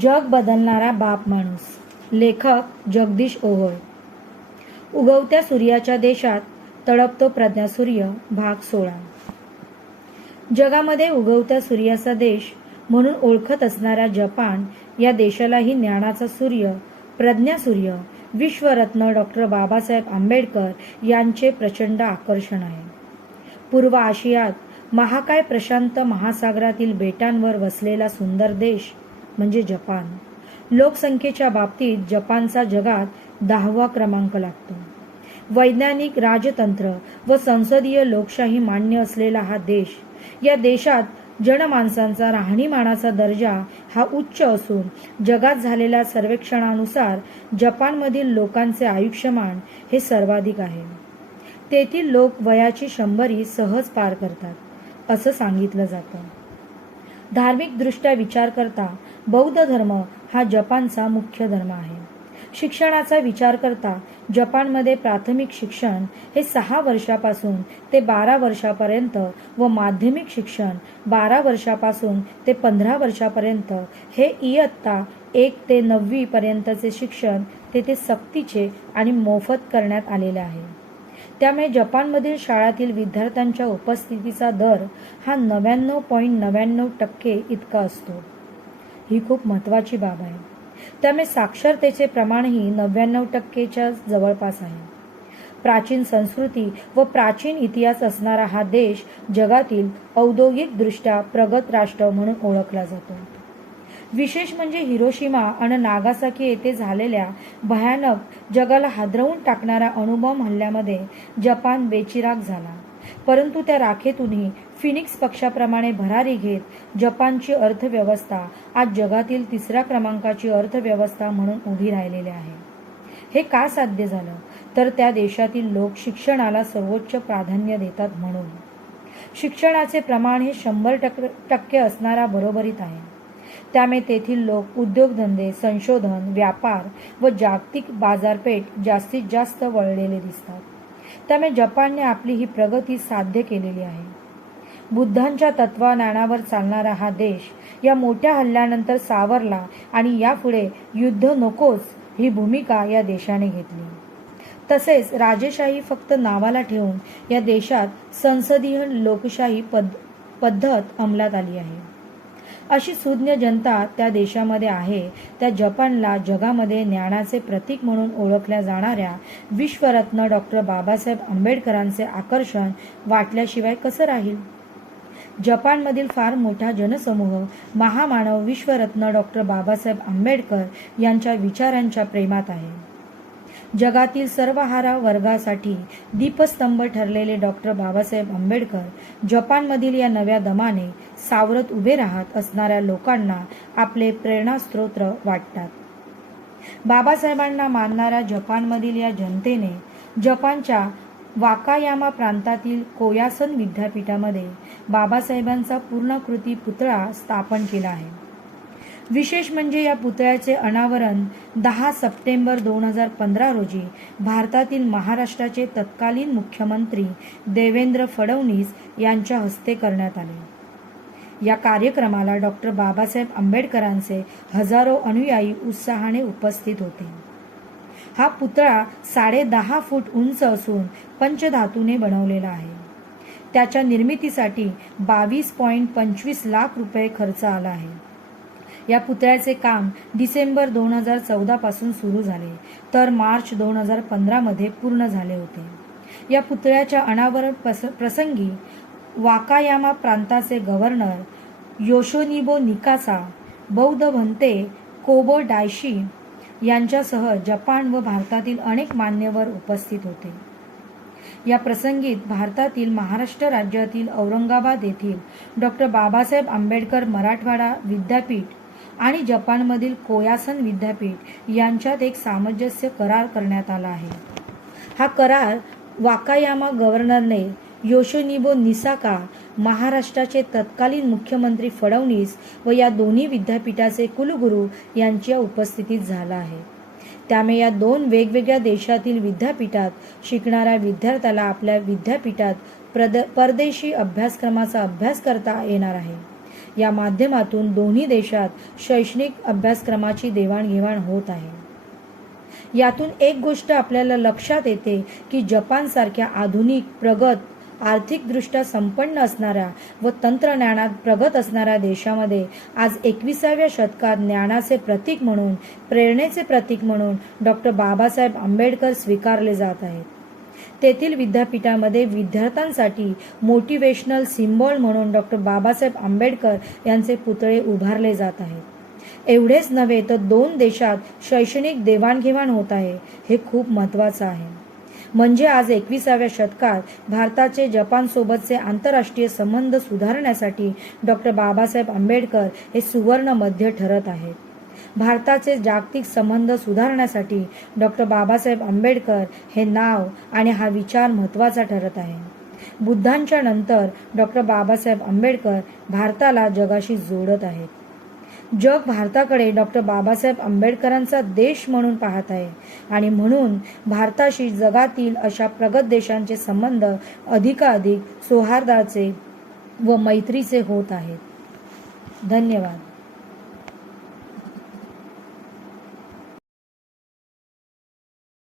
जग बदलणारा बाप माणूस. लेखक जगदीश ओहोळ. उगवत्या सूर्याच्या देशात तळपतो प्रज्ञासूर्य भाग सोळा. जगामध्ये उगवत्या सूर्याचा देश म्हणून ओळखत असणाऱ्या जपान या देशालाही ज्ञानाचा सूर्य प्रज्ञासूर्य विश्वरत्न डॉक्टर बाबासाहेब आंबेडकर यांचे प्रचंड आकर्षण आहे. पूर्व आशियात महाकाय प्रशांत महासागरातील बेटांवर वसलेला सुंदर देश म्हणजे जपान. लोकसंख्येच्या बाबतीत जपानचा जगात दहावा क्रमांक लागतो. वैज्ञानिक राजतंत्र व संसदीय लोकशाही मान्य असलेला हा देश या देशात जनमानसांचा राहणीमानाचा दर्जा हा उच्च असून जगात झालेल्या सर्वेक्षणानुसार जपानमधील लोकांचे आयुष्यमान हे सर्वाधिक आहे. तेथील लोक वयाची शंभरी सहज पार करतात असं सांगितलं जातं. धार्मिकदृष्ट्या विचार करता बौद्ध धर्म हा जपानचा मुख्य धर्म आहे. शिक्षणाचा विचार करता जपानमध्ये प्राथमिक शिक्षण हे सहा वर्षापासून ते बारा वर्षापर्यंत व माध्यमिक शिक्षण बारा वर्षापासून ते पंधरा वर्षापर्यंत हे इयत्ता एक ते नववीपर्यंतचे शिक्षण तेथे सक्तीचे आणि मोफत करण्यात आलेले आहे. त्यामुळे जपानमधील शाळातील विद्यार्थ्यांच्या उपस्थितीचा दर हा नव्याण्णव पॉईंट नव्याण्णव टक्के इतका असतो. ही खूप महत्त्वाची बाब आहे. त्यामुळे साक्षरतेचे प्रमाणही नव्याण्णव टक्केच्या जवळपास आहे. प्राचीन संस्कृती व प्राचीन इतिहास असणारा हा देश जगातील औद्योगिकदृष्ट्या प्रगत राष्ट्र म्हणून ओळखला जातो. विशेष म्हणजे हिरोशिमा आणि नागासाकी येथे झालेल्या भयानक जगाला हादरवून टाकणाऱ्या अणुबॉम्ब हल्ल्यामध्ये जपान बेचिराग झाला. परंतु त्या राखेतूनही फिनिक्स पक्षाप्रमाणे भरारी घेत जपानची अर्थव्यवस्था आज जगातील तिसऱ्या क्रमांकाची अर्थव्यवस्था म्हणून उभी राहिलेली आहे. हे का साध्य झालं? तर त्या देशातील लोक शिक्षणाला सर्वोच्च प्राधान्य देतात म्हणून. शिक्षणाचे प्रमाण हे शंभर टक्के असणारा बरोबरीत आहे. त्यामुळे तेथील लोक उद्योगधंदे संशोधन व्यापार व जागतिक बाजारपेठ जास्तीत जास्त वळलेले दिसतात. त्यामुळे जपानने आपली ही प्रगती साध्य केलेली आहे. बुद्धांच्या तत्वज्ञानावर चालणारा हा देश या मोठ्या हल्ल्यानंतर सावरला आणि यापुढे युद्ध नकोच ही भूमिका या देशाने घेतली. तसेच राजेशाही फक्त नावाला ठेवून या देशात संसदीय लोकशाही पद पद्धत अंमलात आली आहे. अशी सुज्ञ जनता त्या देशामध्ये आहे. त्या जपानला जगामध्ये ज्ञानाचे प्रतीक म्हणून ओळखल्या जाणाऱ्या विश्वरत्न डॉक्टर बाबासाहेब आंबेडकरांचे आकर्षण वाटल्याशिवाय कसं राहील? जपानमधील फार मोठा जनसमूह महामानव विश्वरत्न डॉक्टर बाबासाहेब आंबेडकर यांच्या विचारांच्या प्रेमात आहे. जगातील सर्वहारा वर्गासाठी दीपस्तंभ ठरलेले डॉक्टर बाबासाहेब आंबेडकर जपानमधील या नव्या दमाने सावरत उभे राहत असणाऱ्या लोकांना आपले प्रेरणास्त्रोत वाटतात. बाबासाहेबांना मानणाऱ्या जपानमधील या जनतेने जपानच्या वाकायामा प्रांतातील कोयासन विद्यापीठामध्ये बाबासाहेबांचा पूर्णकृती पुतळा स्थापन केला आहे. विशेष म्हणजे या पुतळ्याचे अनावरण दहा सप्टेंबर दोन हजार पंधरा रोजी भारतातील महाराष्ट्राचे तत्कालीन मुख्यमंत्री देवेंद्र फडणवीस यांच्या हस्ते करण्यात आले. या कार्यक्रमाला डॉक्टर बाबासाहेब आंबेडकरांचे हजारो अनुयायी उत्साहाने उपस्थित होते. हा पुतळा साडे दहा फूट उंच असून पंचधातूने बनवलेला आहे. त्याच्या निर्मितीसाठी बावीस पॉईंट पंचवीस लाख रुपये खर्च आला आहे. या पुतळ्याचे काम डिसेंबर दोन हजार चौदा पासून सुरू झाले तर मार्च दोन हजार पंधरामध्ये पूर्ण झाले होते. या पुतळ्याच्या अनावरण प्रसंगी वाकायामा प्रांताचे गव्हर्नर योशोनिबो निकासा बौद्ध भंते कोबो डायशी यांच्यासह जपान व भारतातील अनेक मान्यवर उपस्थित होते. या प्रसंगीत भारतातील महाराष्ट्र राज्यातील औरंगाबाद येथील डॉक्टर बाबासाहेब आंबेडकर मराठवाडा विद्यापीठ आणि जपानमधील कोयासन विद्यापीठ यांच्यात एक सामंजस्य करार करण्यात आला आहे. हा करार वाकायामा गव्हर्नरने योशोनिबो निसाका महाराष्ट्राचे तत्कालीन मुख्यमंत्री फडणवीस व या दोन्ही विद्यापीठाचे कुलगुरू यांच्या उपस्थितीत झाला आहे. त्यामुळे या दोन वेगवेगळ्या देशातील विद्यापीठात शिकणाऱ्या विद्यार्थ्याला आपल्या विद्यापीठात प्रद परदेशी अभ्यासक्रमाचा अभ्यास करता येणार आहे. या माध्यमातून दोन्ही देशात शैक्षणिक अभ्यासक्रमाची देवाणघेवाण होत आहे. यातून एक गोष्ट आपल्याला लक्षात येते की जपानसारख्या आधुनिक प्रगत आर्थिकदृष्ट्या संपन्न असणाऱ्या व तंत्रज्ञानात प्रगत असणाऱ्या देशामध्ये आज एकविसाव्या शतकात ज्ञानाचे प्रतीक म्हणून प्रेरणेचे प्रतीक म्हणून डॉक्टर बाबासाहेब आंबेडकर स्वीकारले जात आहेत. तेथील विद्यापीठामध्ये विद्यार्थ्यांसाठी मोटिवेशनल सिम्बॉल म्हणून डॉक्टर बाबासाहेब आंबेडकर यांचे पुतळे उभारले जात आहेत. एवढेच नव्हे तर दोन देशात शैक्षणिक देवाणघेवाण होत आहे हे खूप महत्त्वाचं आहे. म्हणजे आज एकविसाव्या शतकात भारताचे जपानसोबतचे आंतरराष्ट्रीय संबंध सुधारण्यासाठी डॉक्टर बाबासाहेब आंबेडकर हे सुवर्ण मध्य ठरत आहेत. भारताचे जागतिक संबंध सुधारण्यासाठी डॉक्टर बाबासाहेब आंबेडकर हे नाव आणि हा विचार महत्त्वाचा ठरत आहे. बुद्धांच्या नंतर डॉक्टर बाबासाहेब आंबेडकर भारताला जगाशी जोडत आहेत. जग भारताकडे डॉक्टर बाबासाहेब आंबेडकरांचा देश म्हणून पाहत आहे आणि म्हणून भारताशी जगातील अशा प्रगत देशांचे संबंध अधिकाधिक सौहार्दाचे व मैत्रीचे होत आहेत. धन्यवाद.